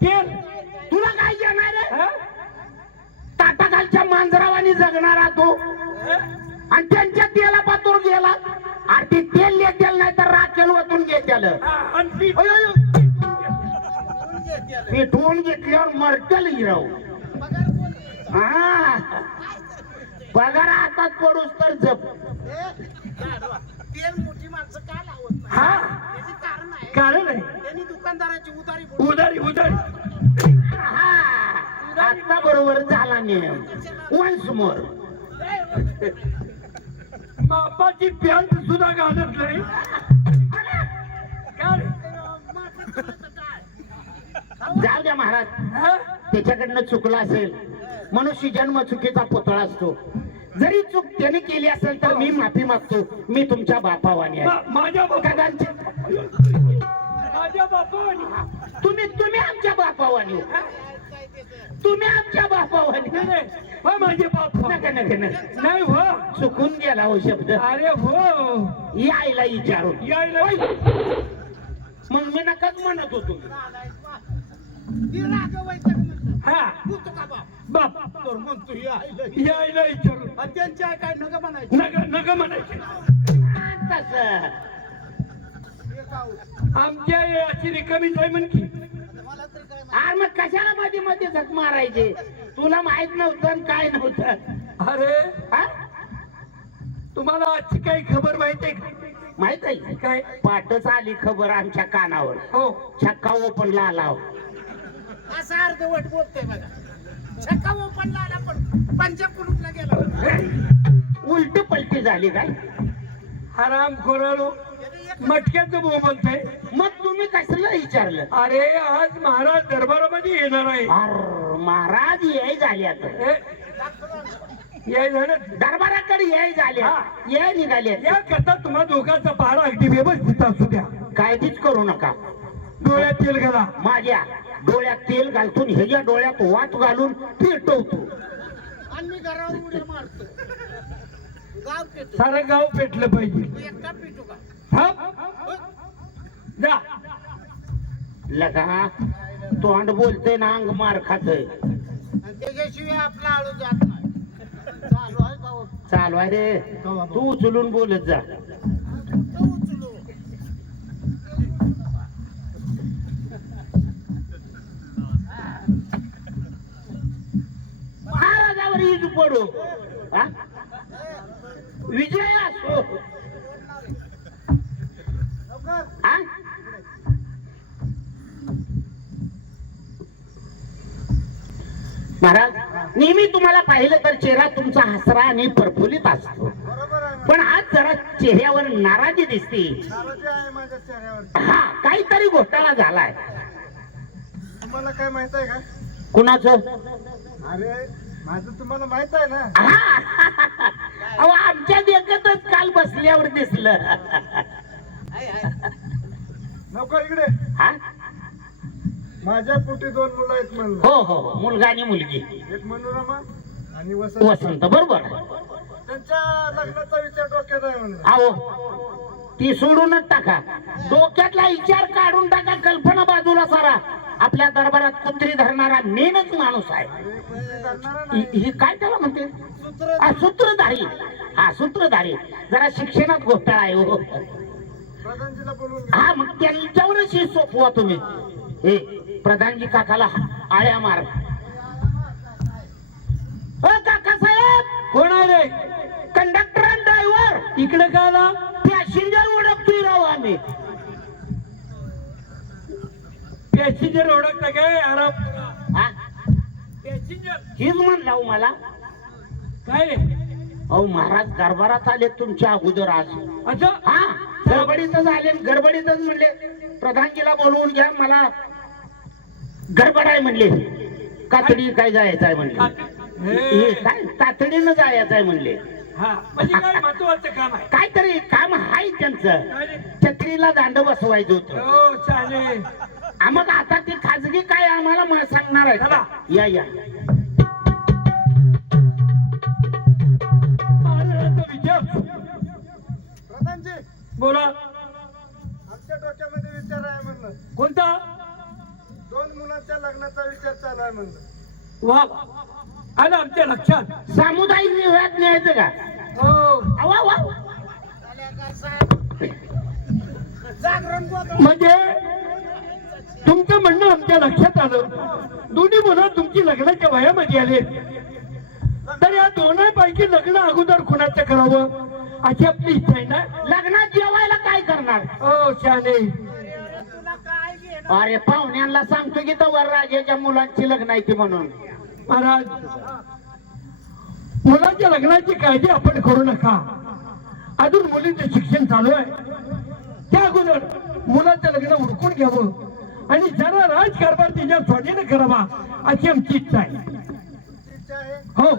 तेल तुला काय येणार आहे? ताटाखालच्या मांजरावानी जगणारा तो आणि त्यांच्या तेला पातूर गेला. अरे तेल लेतेल नाही तर राखेल वतून घेतेल. पेटवून घेतल्यावर मरतेल हिराव. हा पगार हातात पडूस तर जप. तेल मोठी माणसं का लावत नाही? हा त्याचे कारण आहे. कारण आहे त्यांनी दुकानदाराची उधारी उधारी उधारी. हा आता बरोबर झाला नियम. Once more. बापाची पॅन्ट सुद्धा घालत नाही. काय जाऊ द्या महाराज, हा? त्याच्याकडनं चुकला असेल. मनुष्य जन्म चुकीचा पुतळा असतो. जरी चूक त्याने केली असेल तर मी माफी मागतो. मी तुमच्या बापावानी आहे. माझ्या बापा कदाचित माझ्या बापावानी. तुम्ही आमच्या बापावानी हो. तुम्ही आमच्या बापावानी. हो माझे बापा नका नका नका. नाही हो. चुकून गेला हो शब्द. अरे हो यायला विचारून यायला मग मी नकाच म्हणत होतो. ती रागवायचं का म्हणतात? हा बोलतो का बाप? बाप तर म्हणतो यायला. यायला विचारू. आणि त्यांची आई काय नका म्हणायची? नका नका म्हणायचे. तसं हे काऊ. आमच्या याची रिकामीच आहे म्हण की. मला तरी काय अरे मग कशाला मध्ये मध्ये झक मारायचे? तुला माहित नव्हतं आणि काय नव्हतं. अरे हा? तुम्हाला आजची काही खबर माहिती आहे का? माहित आहे काय? पाठच आली खबर आमच्या कानावर. हो छक्का ओपनला आला. असा अर्धवट बोलतोय बघा. छक्का ओपनला आला पण पंजाब कुलूपला गेला. उलट पलटी झाली काय? हराम खोरालो मटक्याचं बोलतोय. मग तुम्ही कसलं विचारलं? अरे आज महाराज दरबारामध्ये येणार आहे. अर महाराज याय झाले आता. या झालं दरबाराकडे याय झाले. हा. याय निघाले. या करता तुम्हा दोघांचा पहारा अगदी व्यवस्थित असू द्या. काळजीच करू नका. डोळ्यात तेल घाला. माझ्या डोळ्यात तेल घालतून ह्याच्या डोळ्यात वाट घालून पेटवतो. आणि मी घरावर उड्या मारतो. गाव पेटू. सारं गाव पेटलं पाहिजे. तू एकटा पेटू का? हा जा. लगा तोंड बोलतोय ना अंग मार खातोय. आणि त्याच्याशिवाय आपला आळू जात नाही. चालू आहे गाव. चालू आहे रे. तू उचलून बोलत जा. कुठं उचलू? महाराजावर ईद पडू. हा? विजय असो. लवकर. हा? महाराज नेहमी तुम्हाला पाहिलं तर चेहरा तुमचा हसरा आणि प्रफुल्लित असतो. बरोबर आहे. पण आज जरा चेहऱ्यावर नाराजी दिसते. नाराजी आहे माझ्या चेहऱ्यावर. हा काहीतरी घोटाळा झालाय. तुम्हाला काय माहित आहे का? कुणाचं? अरे माझं तुम्हाला माहित आहे ना. अहो आमच्या देखतच काल बसल्यावर दिसलं. लवकर इकडे. हा? माझ्या पोटी 2 मुलं आहेत म्हणलं. हो हो हो. मुलगा आणि मुलगी. एक मनोरमा आणि वसंत. वसंत बरोबर. त्यांच्या लग्नाचा विचार डोक्यात आहे म्हणलं. अहो ती सोडूनच टाका. डोक्यातला विचार काढून टाका. कल्पना बाजूला सारा. आपल्या दरबारात कुत्री धरणारा मेनच माणूस आहे. अरे पण ते करणारा नाही. ही काय त्याला म्हणते? सूत्र सूत्रधारी. हा सूत्रधारी. जरा शिक्षणात घोटाळा आहे हो. प्रधानजीला बोलवून घे. हा मग त्यांच्यावरच हे सोपवा तुम्ही. हे प्रधानजी काकाला आळ्या मार. ओ काका साहेब. कोण आहे रे? कंडक्टर आणि ड्रायव्हर. इकडे का आला? पॅसेंजर ओळखतोय राव आम्ही. पॅसेंजर ओळखता काय? आराम हा? पॅसेंजर हेच म्हणला हो मला. काय रे? अहो महाराज दरबारात आले तुमच्या अगोदर आज. अच्छा हा गडबडीतच आले. गडबडीतच म्हणले प्रधानजीला बोलवून घ्या. मला गडबड आहे म्हणले. कातडी काय जायचं आहे म्हणले. हे काय तातडीनं जायचं आहे म्हणले. हा म्हणजे काय महत्वाचं काम आहे? काहीतरी काम आहे त्यांचं. काय रे? छत्रीला दांड बसवायचं होतं. हो चालेल. मग आता ते खाजगी काय आम्हाला सांगणार आहे. चला. या या. महाराजांचा विचार. प्रधानजी बोला. आमच्या डोक्यामध्ये विचार आहे म्हणलं. कोणता? 2 मुलांच्या लग्नाचा विचार चालू आहे म्हणलं. वा वा. आलं आमच्या लक्षात. सामुदायिक विवाहात न्यायचं का? हो वा वा. कलेकर साहेब जागरण गोंधळ म्हणजे तुमचं म्हणणं आमच्या लक्षात आलं. दोन्ही मुलं तुमची लग्नाच्या वयामध्ये आले, तर या दोनांपैकी लग्न अगोदर कुणाचं करावं अशी आपली इच्छा आहे ना. लग्नात जेवायला काय करणार? हो शाने. तुला काय घेणं अरे पाहुण्यांना सांगतो की तर राजाच्या मुलांची लग्न आहे ती म्हणून. महाराज, मुलांच्या लग्नाची काळजी आपण करू नका. अजून मुलीचं शिक्षण चालू आहे, त्या अगोदर मुलाचं लग्न उरकून घ्यावं आणि जरा राजकारभार तिच्या स्वाधीन करावा अशी आमची इच्छा आहे. इच्छा आहे. हो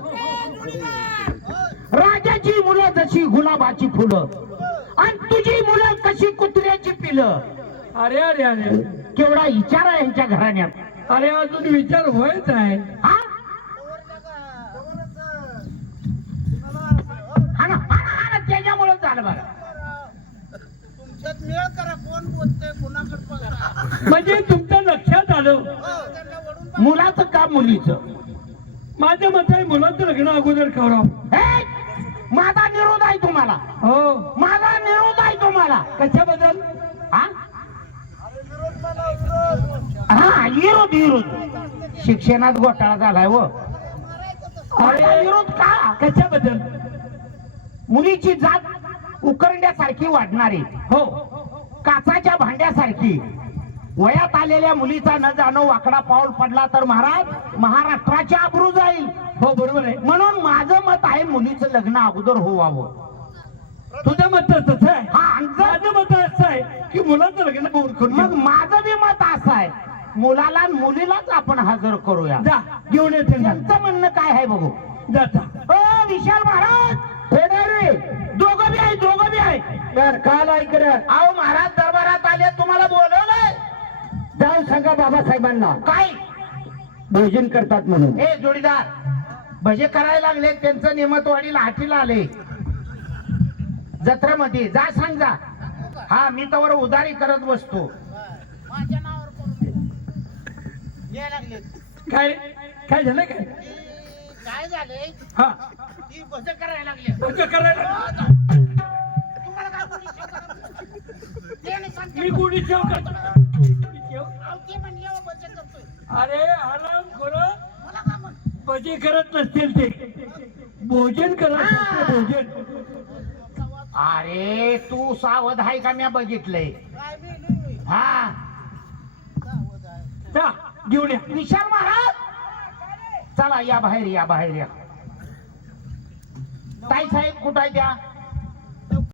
राजाची मुलं जशी गुलाबाची फुलं आणि तुझी मुलं कशी कुत्र्याची पिलं. अरे अरे अरे केवढा विचार आहे यांच्या घराण्यात. अरे अजून विचार व्हायच आहे. हा? हा ना, हा ना, हा ना, त्याच्यामुळे झालं बघा. तुमच्यात मेळ करा कोण बोलतंय कोणाकडे बघा म्हणजे तुमच्या लक्षात आलं. त्यांना वडून बघा. मुलाचं का मुलीचं? माझं मत आहे मुलाचं लग्न अगोदर करावं. हे, माझा निरोध आहे तुम्हाला. हो. माझा निरोध आहे तुम्हाला. कशाबद्दल? हा? अरे विरोध मला विरोध. हा, विरोध विरोध. शिक्षणात घोटाळा झालाय व. अरे विरोध का? कशाबद्दल? मुलीची जात उकरण्यासारखी वाढणारी, हो काचाच्या भांड्यासारखी. वयात आलेल्या मुलीचा न जाणं वाकडा पाऊल पडला तर महाराज महाराष्ट्राची आबरू जाईल. हो बरोबर आहे. म्हणून माझं मत आहे मुलीचं लग्न अगोदर होवावं. तुझं मत तसं आहे. हा, आणि जर- माझं मत असं आहे की मुलाचं लग्न उरकून मग घ्या. माझं बी मत असं आहे, मुलाला आणि मुलीलाच आपण हजर करूया. जा घेऊन येते ना. त्यांचं म्हणणं काय आहे बघू. जाता. ओ विशाल महाराज, रे दोघं बी आहे, दोघं बी आहे. तर काल ऐकलं. अहो महाराज दरबारात आले, तुम्हाला बोलवलंय. जाऊन सांगा बाबासाहेबांना काय भोजन करतात म्हणून. हे जोडीदार भजे करायला लागले, त्यांचं निमतवाडीला हाटीला आले जत्रेमध्ये. जा सांग जा. हा, मी तर उधारी करत बसतो. माझ्या नावावर करून दे. यायला लागले काय काय झालं काय? काय झालंय हा ती भज करायला लागले भोजन करायला. तुम्हाला काय बोलायचं करायचं? ते नाही सांगते. मी गुढी ठेव करतो. गुढी ठेव. अहो, ते म्हणले हो, भज करतोय अरे आराम करो. मला काय म्हण भजे करत नसतील ते, भोजन करत असतील, भोजन. अरे तू सावध आहे का? मी बघितलंय. काय बी नाही हा, सावध आहे. जा घेऊन या. विशाल महाराज चला, या बाहेर, या बाहेर या. ताई साहेब कुठं आहे त्या?